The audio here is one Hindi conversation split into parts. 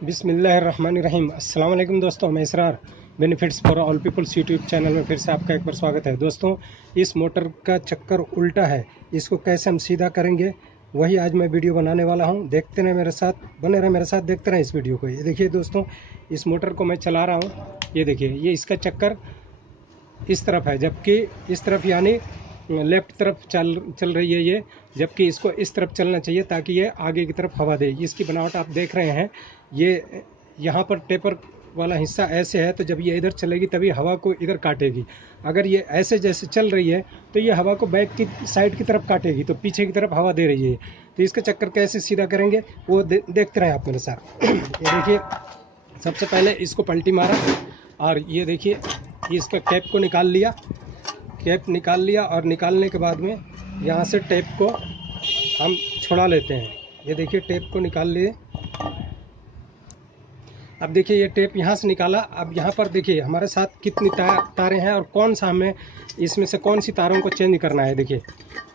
बिस्मिल्लाहिर्रहमानिर्रहीम। अस्सलाम वालेकुम दोस्तों, मैं Israr benefits for all peoples YouTube channel में फिर से आपका एक बार स्वागत है। दोस्तों, इस मोटर का चक्कर उल्टा है, इसको कैसे हम सीधा करेंगे वही आज मैं वीडियो बनाने वाला हूं। देखते रहें मेरे साथ, बने रहें मेरे साथ, देखते रहें इस वीडियो को। ये देखिए दोस्तों, इस मोटर को मैं चला रहा हूँ। ये देखिए, ये इसका चक्कर इस तरफ है, जबकि इस तरफ यानी लेफ़्ट तरफ चल रही है ये, जबकि इसको इस तरफ चलना चाहिए ताकि ये आगे की तरफ हवा दे। इसकी बनावट आप देख रहे हैं, ये यहाँ पर टेपर वाला हिस्सा ऐसे है, तो जब ये इधर चलेगी तभी हवा को इधर काटेगी। अगर ये ऐसे जैसे चल रही है तो ये हवा को बैक की साइड की तरफ काटेगी, तो पीछे की तरफ हवा दे रही है। तो इसका चक्कर कैसे सीधा करेंगे वो देखते रहें आप मेरे साथ। ये देखिए, सबसे पहले इसको पलटी मारा और ये देखिए इसका कैप को निकाल लिया। कैप निकाल लिया और निकालने के बाद में यहाँ से टेप को हम छुड़ा लेते हैं। ये देखिए, टेप को निकाल लिए। अब देखिए, ये टेप यहाँ से निकाला। अब यहाँ पर देखिए हमारे साथ कितनी तारें हैं और कौन सा हमें इसमें से कौन सी तारों को चेंज करना है। देखिए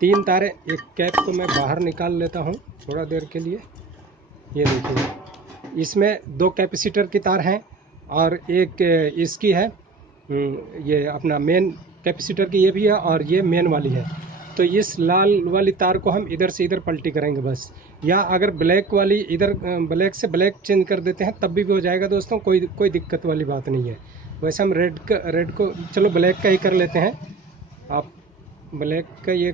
3 तारें। एक कैप को मैं बाहर निकाल लेता हूँ थोड़ा देर के लिए। ये देखिए, इसमें 2 कैपेसिटर की तार हैं और एक इसकी है, ये अपना मेन कैपेसिटर की ये भी है और ये मेन वाली है। तो इस लाल वाली तार को हम इधर से इधर पलटी करेंगे बस, या अगर ब्लैक वाली इधर ब्लैक से ब्लैक चेंज कर देते हैं तब भी हो जाएगा दोस्तों, कोई दिक्कत वाली बात नहीं है। वैसे हम रेड को चलो ब्लैक का ही कर लेते हैं। आप ब्लैक का ये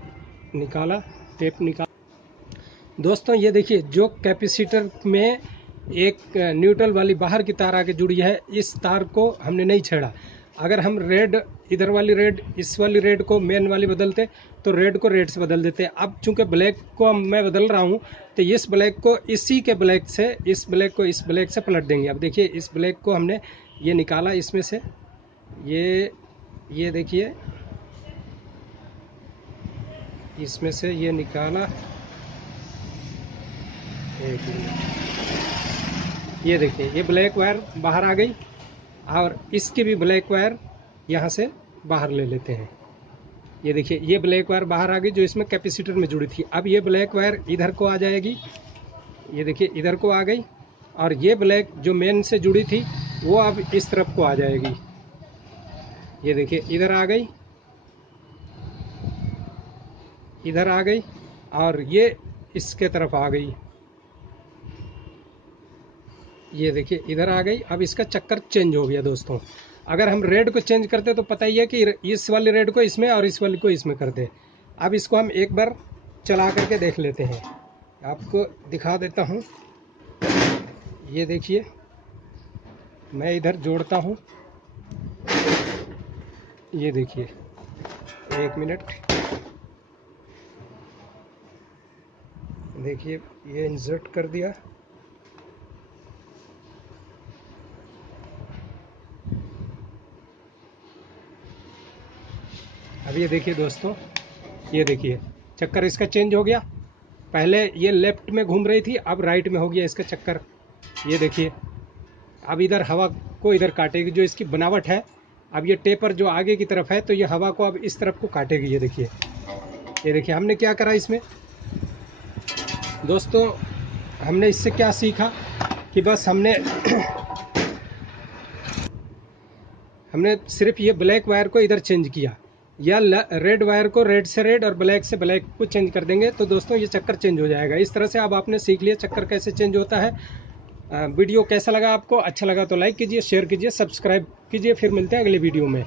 निकाला, टेप निकाला। दोस्तों ये देखिए, जो कैपेसिटर में एक न्यूट्रल वाली बाहर की तार आके जुड़ी है, इस तार को हमने नहीं छेड़ा। अगर हम रेड, इधर वाली रेड इस वाली रेड को मेन वाली बदलते तो रेड को रेड से बदल देते। अब चूंकि ब्लैक को मैं बदल रहा हूं तो इस ब्लैक को इसी के ब्लैक से, इस ब्लैक को इस ब्लैक से पलट देंगे। अब देखिए, इस ब्लैक को हमने ये निकाला इसमें से, ये देखिए इसमें से ये निकाला। एक मिनट, ये देखिए, ये ब्लैक वायर बाहर आ गई और इसकी भी ब्लैक वायर यहाँ से बाहर ले लेते हैं। ये देखिए, ये ब्लैक वायर बाहर आ गई जो इसमें कैपेसिटर में जुड़ी थी। अब ये ब्लैक वायर इधर को आ जाएगी। ये देखिए, इधर को आ गई और ये ब्लैक जो मेन से जुड़ी थी वो अब इस तरफ को आ जाएगी। ये देखिए, इधर आ गई, इधर आ गई और ये इसके तरफ आ गई। ये देखिए, इधर आ गई। अब इसका चक्कर चेंज हो गया दोस्तों। अगर हम रेड को चेंज करते तो पता ही है कि इस वाली रेड को इसमें और इस वाली को इसमें करते। अब इसको हम एक बार चला करके देख लेते हैं, आपको दिखा देता हूँ। ये देखिए, मैं इधर जोड़ता हूँ। ये देखिए, एक मिनट, देखिए ये इंसर्ट कर दिया। अब ये देखिए दोस्तों, ये देखिए चक्कर इसका चेंज हो गया। पहले ये लेफ्ट में घूम रही थी, अब राइट में हो गया इसका चक्कर। ये देखिए, अब इधर हवा को इधर काटेगी जो इसकी बनावट है। अब ये टेपर जो आगे की तरफ है तो ये हवा को अब इस तरफ को काटेगी। ये देखिए हमने क्या करा इसमें दोस्तों, हमने इससे क्या सीखा कि बस हमने सिर्फ ये ब्लैक वायर को इधर चेंज किया, या रेड वायर को रेड से रेड और ब्लैक से ब्लैक को चेंज कर देंगे तो दोस्तों ये चक्कर चेंज हो जाएगा। इस तरह से अब आपने सीख लिया चक्कर कैसे चेंज होता है। वीडियो कैसा लगा आपको? अच्छा लगा तो लाइक कीजिए, शेयर कीजिए, सब्सक्राइब कीजिए। फिर मिलते हैं अगले वीडियो में।